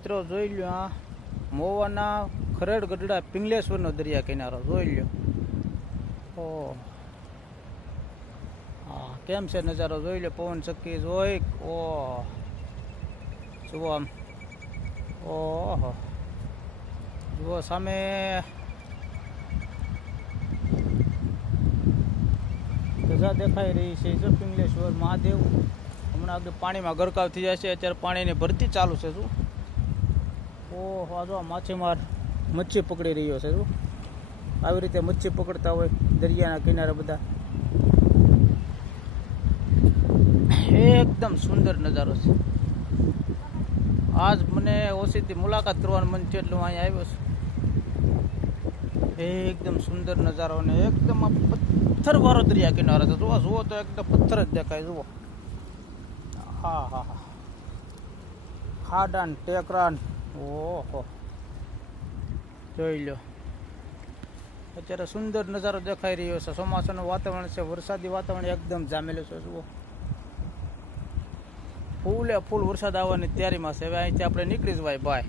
મિત્રો જોઈ લ્યો, આ મોવાના ખરેડ ગઢડા પિંગલેશ્વરનો દરિયા કિનારો જોઈ લ્યો. ઓ હા, કેમ છે નજારો જોઈ લો. પવન ચક્કી જોઈ. ઓ જુઓ આમ, ઓહો જુઓ સામે ધજા દેખાઈ રહી છે. જો પિંગલેશ્વર મહાદેવ હમણાં આગળ પાણીમાં ગરકાવ થઈ જાય છે. અત્યારે પાણીની ભરતી ચાલુ છે. શું ઓહો, આ જો માછીમાર મચ્છી પકડી રહ્યો છે. શું આવી રીતે મચ્છી પકડતા હોય દરિયાના કિનારે બધા. એકદમ સુંદર નજારો છે. આજ મને ઓછીથી મુલાકાત કરવાનું મન છે એટલે હું અહીંયા આવ્યો છું. એકદમ સુંદર નજારો અને એકદમ આ પથ્થરવાળો દરિયા કિનારો છે. જુઓ જુઓ તો એકદમ પથ્થર જ દેખાય. જુઓ, હા હા હા, ખાડાન ટેકરાન. ઓહો જોઈ લો, અત્યારે સુંદર નજારો દેખાઈ રહ્યો છે. ચોમાસાનું વાતાવરણ છે, વરસાદી વાતાવરણ એકદમ જામેલું છે. જુઓ, ફૂલે ફૂલ વરસાદ આવવાની તૈયારીમાં છે. હવે અહીંથી આપણે નીકળી જવાય બાય.